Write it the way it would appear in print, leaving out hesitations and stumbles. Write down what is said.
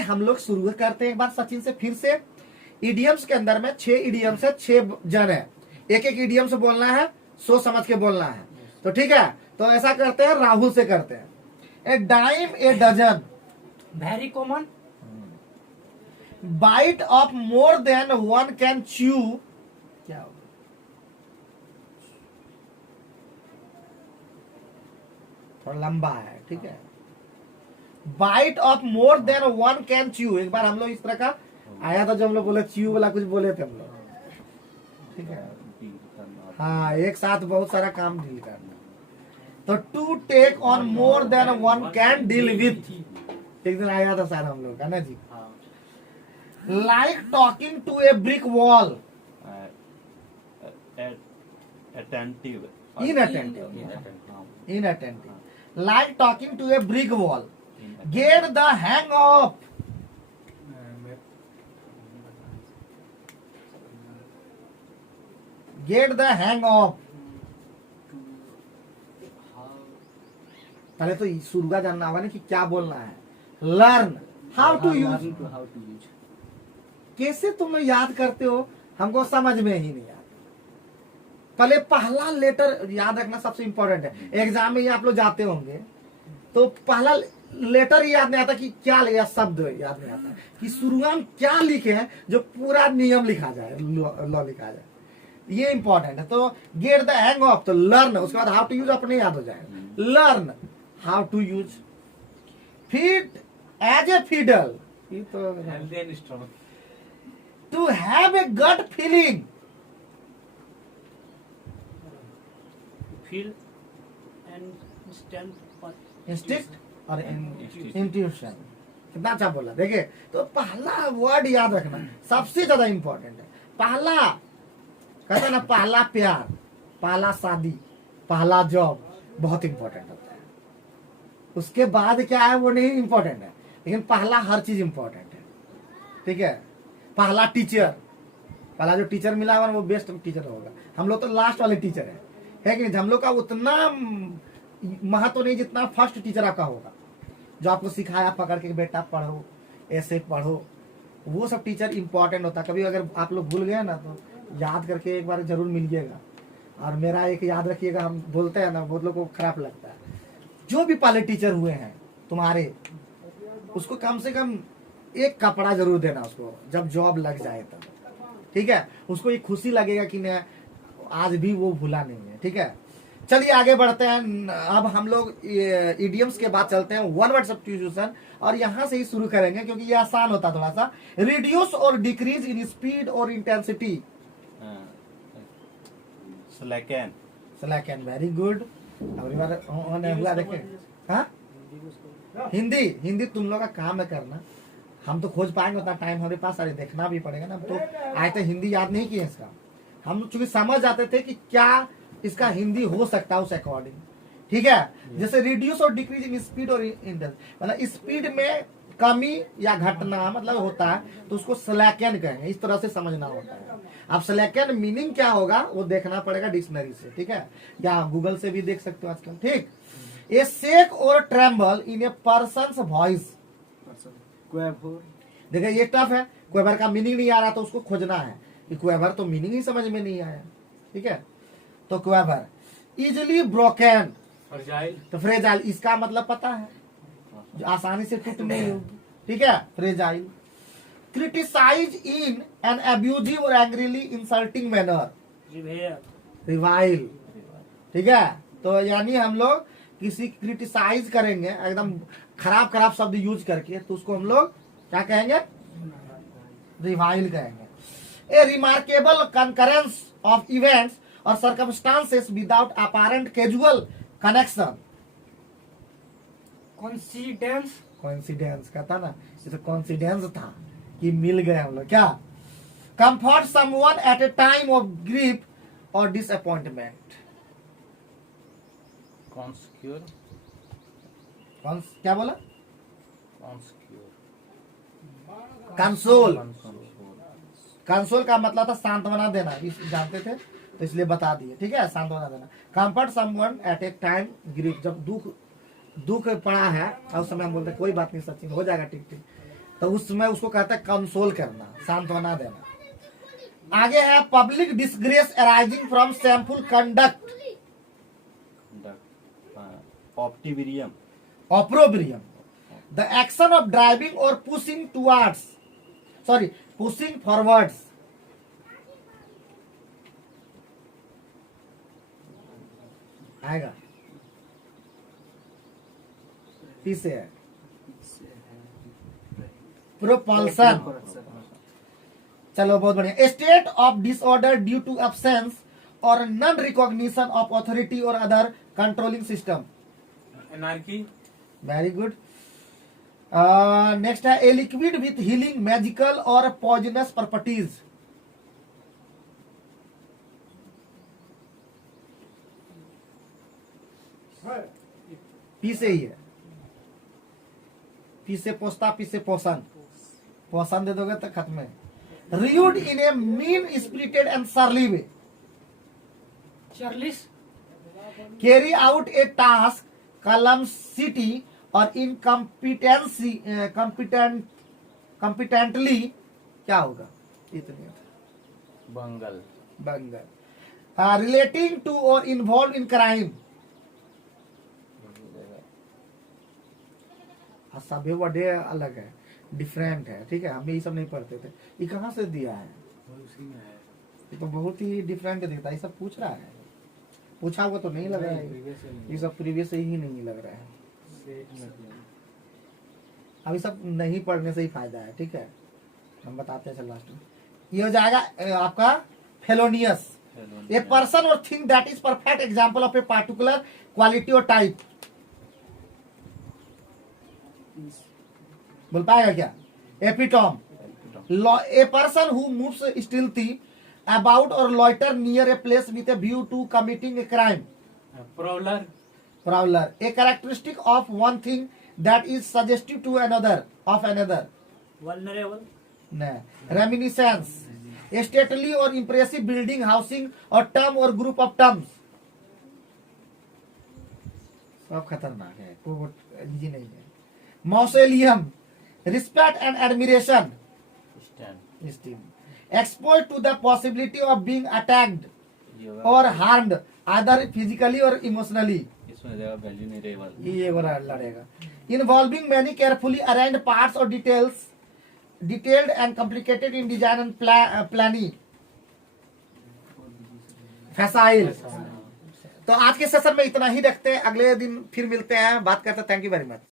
हम लोग शुरू करते हैं एक बार सचिन से फिर से। इडियम्स के अंदर में 6 इडियम्स है, 6 जन है, एक एक इडियम से बोलना है, सोच समझ के बोलना है। तो ठीक है, तो ऐसा करते हैं, राहुल से करते हैं। A dime a dozen, very common. Bite off more than one can chew, क्या होगा? थोड़ा लंबा है, ठीक है। Bite off more than one can chew, एक बार हम लोग इस तरह का आया था जब हम लोग बोले च्यू वाला कुछ बोले थे हम लोग, ठीक है। हाँ, एक साथ बहुत सारा काम डील करना। तो to take on more than one can deal with, एक दिन आया था सारा हम लोग का ना जी। Like talking to a brick wall, attentive, inattentive, like talking to a brick wall, get the hang of, get the hang of. पहले तो शुरुआत जानना होगा ना कि क्या बोलना है। लर्न हाउ टू यूज, कैसे तुम लोग याद करते हो, हमको समझ में ही नहीं आता। पहले पहला लेटर याद रखना सबसे इंपॉर्टेंट है। एग्जाम में ये आप लोग जाते होंगे तो पहला लेटर याद नहीं आता कि क्या लिया, शब्द याद नहीं आता कि शुरुआत क्या लिखे हैं, जो पूरा नियम लिखा जाए, लॉ लिखा जाए, ये इंपॉर्टेंट है। तो गेट द हैंग ऑफ, तो लर्न, उसके बाद हाउ टू यूज अपने याद हो जाएगा। Learn how to use. Fit as a fiddle, ये तो healthy and strong. To have a gut feeling, feel and stand for instinct और इंट्यूशन। कितना अच्छा बोला, देखिए। तो पहला वर्ड याद रखना सबसे ज्यादा इंपॉर्टेंट है। पहला कहते ना, पहला प्यार, पहला शादी, पहला जॉब, बहुत इंपॉर्टेंट होता है। उसके बाद क्या है वो नहीं इंपॉर्टेंट है, लेकिन पहला हर चीज इंपॉर्टेंट है, ठीक है। पहला टीचर, पहला जो टीचर मिला होगा वो बेस्ट टीचर होगा। हम लोग तो लास्ट वाले टीचर है कि नहीं। हम लोग का उतना महत्व नहीं जितना फर्स्ट टीचर आपका होगा, जो आपको सिखाया पकड़ के बेटा पढ़ो, ऐसे पढ़ो, वो सब टीचर इंपॉर्टेंट होता है। कभी अगर आप लोग भूल गए ना तो याद करके एक बार जरूर मिलिएगा। और मेरा एक याद रखिएगा, हम बोलते हैं ना, बहुत लोगों को खराब लगता है, जो भी पहले टीचर हुए हैं तुम्हारे, उसको कम से कम एक कपड़ा जरूर देना उसको, जब जॉब लग जाए तब, ठीक है। उसको एक खुशी लगेगा कि नहीं, आज भी वो भूला नहीं है, ठीक है। चलिए आगे बढ़ते हैं। अब हम लोग इडियम्स के बाद चलते हैं वन वर्ड सब्स्टिट्यूशन, और यहां से ही शुरू करेंगे क्योंकि ये आसान होता है थोड़ा सा। रिड्यूस और डिक्रीज इन स्पीड और intensity. slacken, slacken, very good. अगली बार हुआ देखे। हाँ, हिंदी, हिंदी तुम लोग का काम है करना, हम तो खोज पाएंगे उतना टाइम हमारे पास, अरे देखना भी पड़ेगा ना। तो आए तो हिंदी याद नहीं किए इसका, हम चूंकि समझ जाते थे कि क्या इसका हिंदी हो सकता है उस अकॉर्डिंग, ठीक है। जैसे रिड्यूस और डिक्रीज इन स्पीड और इंटेंस, मतलब स्पीड में कमी या घटना मतलब होता है, तो उसको स्लैकन कहेंगे, इस तरह से समझना होता है। अब स्लैकन मीनिंग क्या होगा वो देखना पड़ेगा डिक्शनरी से, ठीक है, या गूगल से भी देख सकते हो आजकल, ठीक। ए शेक और ट्रेम्बल इन ए पर्सन्स वॉइस। देखिए ये टफ है, क्वेवर का मीनिंग नहीं आ रहा तो उसको खोजना है कि क्वेवर तो मीनिंग ही समझ में नहीं आया, ठीक है। तो क्वेवर, इजिली ब्रोकन, तो फ्रेजाइल, इसका मतलब पता है, जो आसानी से टूट नहीं होगी, ठीक है, fragile. Criticise in an abusive और एंग्रीली इंसल्टिंग मैनर, रिवाइल, ठीक है। तो यानी हम लोग किसी क्रिटिसाइज करेंगे एकदम खराब खराब शब्द यूज करके, तो उसको हम लोग क्या कहेंगे, रिवाइल कहेंगे। A remarkable concurrence of events और circumstances without apparent casual connection. Coincidence, coincidence का था ना, जैसे कॉन्सिडेंस था कि मिल गए हम लोग, क्या। Comfort someone eight A time of grief और डिसअपॉइंटमेंट। consecure, क्या बोला, consecure, कंसोल। कंसोल का मतलब था सांत्वना देना, इस जानते थे तो इसलिए बता दिए, ठीक है, सांत्वना देना। कंफर्ट समवन एट ए टाइम ग्रीफ, जब दुख पड़ा है और उस समय हम बोलते कोई बात नहीं सचिन, हो जाएगा ठीक ठीक, तो उसमें उसको कहता है कंसोल करना, सांत्वना देना। आगे है public disgrace arising from shameful conduct, opprobrium, opprobrium, the action of driving or pushing forwards, आएगा पीछे है प्रोपल्सन। चलो बहुत बढ़िया। State of disorder due to absence or non recognition of authority or other controlling system, Anarchy. Very good. Next है a liquid with healing magical or poisonous properties, P से ही है, पी से पोस्ता, पी से पोषण, पोषण दे दोगे तो खत्म है। Rude in A mean spirited and सरली वे, Churlish. कैरी आउट ए टास्क कलमसिटी और इनकम्पिटेंसी, कॉम्पिटेंटली, क्या होगा इतने बंगल, बंगल। रिलेटिंग टू और इन्वॉल्व इन क्राइम, सभी वर्ड अलग है, डिफरेंट है, ठीक है, हम ये सब नहीं पढ़ते थे। ये कहाँ से दिया है? ये तो बहुत ही डिफरेंट दिखता है। ये सब पूछ रहा है, पूछा हुआ तो नहीं लग रहा है, ये सब प्रीवियस से ही नहीं लग रहा है। अभी सब नहीं पढ़ने से ही फायदा है, ठीक है, हम बताते हैं। चल लास्ट में ये हो जाएगा आपका felonious, a person or thing that is perfect example of a particular quality or type. बोल पाएगा क्या? Epitome, a person who moves stealthy about or loiter near a place with a view to committing a crime. Prowler. Prowler, a characteristic of one thing that is suggestive to another, of another. Vulnerable. Reminiscence, a stately or impressive building, housing or term or group of terms. सब खतरनाक है, कोई easy नहीं है। Mausoleum, respect and admiration, esteem, exposed to the possibility of being attacked or harmed either physically or emotionally. इसमें जगह vulnerable, ये वाला लड़ेगा। Involving many carefully arranged parts or detailed and complicated in design and planning. Facile। तो आज के session में इतना ही रखते हैं, अगले दिन फिर मिलते हैं, बात करते हैं। Thank you very much.